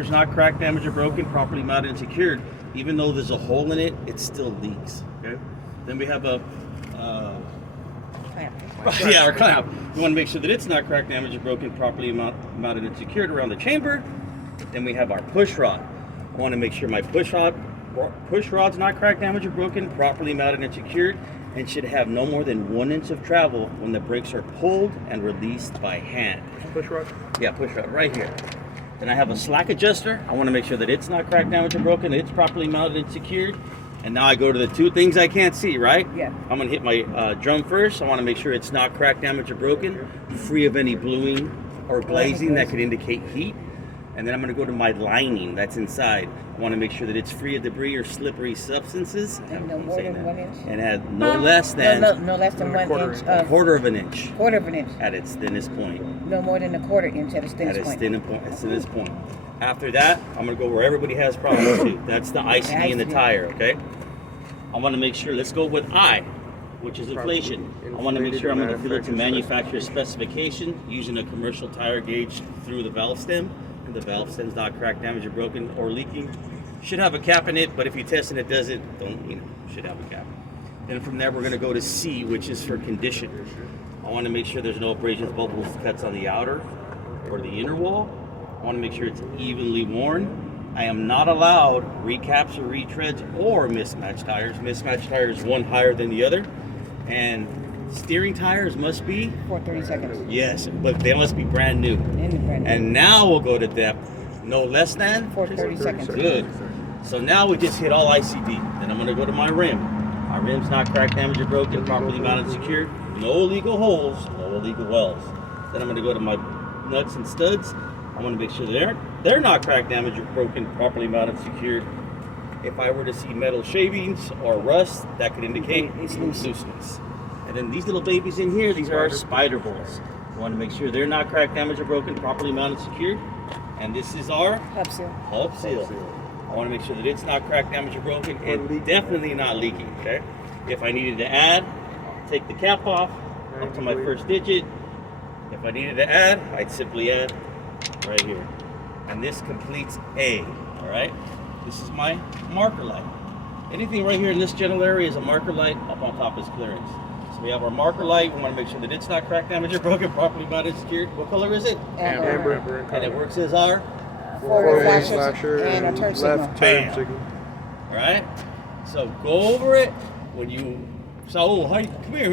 It's not cracked, damaged, or broken, properly mounted and secured. Even though there's a hole in it, it still leaks. Okay. Then we have a Clamp. yeah, our clamp. We want to make sure that it's not cracked, damaged, or broken, properly mounted and secured around the chamber. Then we have our push rod. I want to make sure my push rod's not cracked, damaged, or broken, properly mounted and secured, and should have no more than 1 inch of travel when the brakes are pulled and released by hand. Push rod? Yeah, push rod right here. Then I have a slack adjuster. I want to make sure that it's not cracked, damaged, or broken, it's properly mounted and secured. And now I go to the two things I can't see, right? Yeah. I'm going to hit my drum first. I want to make sure it's not cracked, damaged, or broken, free of any bluing or glazing that could indicate heat. And then I'm going to go to my lining that's inside. I want to make sure that it's free of debris or slippery substances. And no more than 1 inch? And has no less than No less than 1 inch a of quarter of an inch quarter of an inch. at its thinnest point. No more than a quarter inch at its thinnest point. Thinnest point. After that, I'm going to go where everybody has problems too. That's the ICD in the tire, okay? I want to make sure, let's go with I, which is inflation. I want to make sure I'm going to fill it to manufacturer's specification using a commercial tire gauge through the valve stem. And the valve stem's not cracked, damaged, or broken, or leaking. Should have a cap in it, but if you test and it doesn't, should have a cap. Then from there, we're going to go to C, which is for condition. I want to make sure there's no abrasions, bubbles, cuts on the outer or the inner wall. I want to make sure it's evenly worn. I am not allowed recaps or retreads or mismatched tires. Mismatched tires, one higher than the other. And steering tires must be? For 30 seconds. Yes, but they must be brand new. And now we'll go to depth. No less than? For 30 seconds. Good. So now we just hit all ICD. Then I'm going to go to my rim. My rim's not cracked, damaged, or broken, properly mounted and secured. No illegal holes, no illegal wells. Then I'm going to go to my nuts and studs. I want to make sure they're not cracked, damaged, or broken, properly mounted and secured. If I were to see metal shavings or rust, that could indicate It's loose. looseness. And then these little babies in here, these are our spider balls. I want to make sure they're not cracked, damaged, or broken, properly mounted and secured. And this is our Hub seal. hub seal. I want to make sure that it's not cracked, damaged, or broken, and definitely not leaking, okay? If I needed to add, take the cap off up to my first digit. If I needed to add, I'd simply add right here. And this completes A, all right? This is my marker light. Anything right here in this general area is a marker light. Up on top is clearance. So we have our marker light. We want to make sure that it's not cracked, damaged, or broken, properly mounted, secured. What color is it? Amber. And it works as our Forward Forward flasher and a turn signal. left turn Bam. signal. all right? So go over it when you, Saul, come here.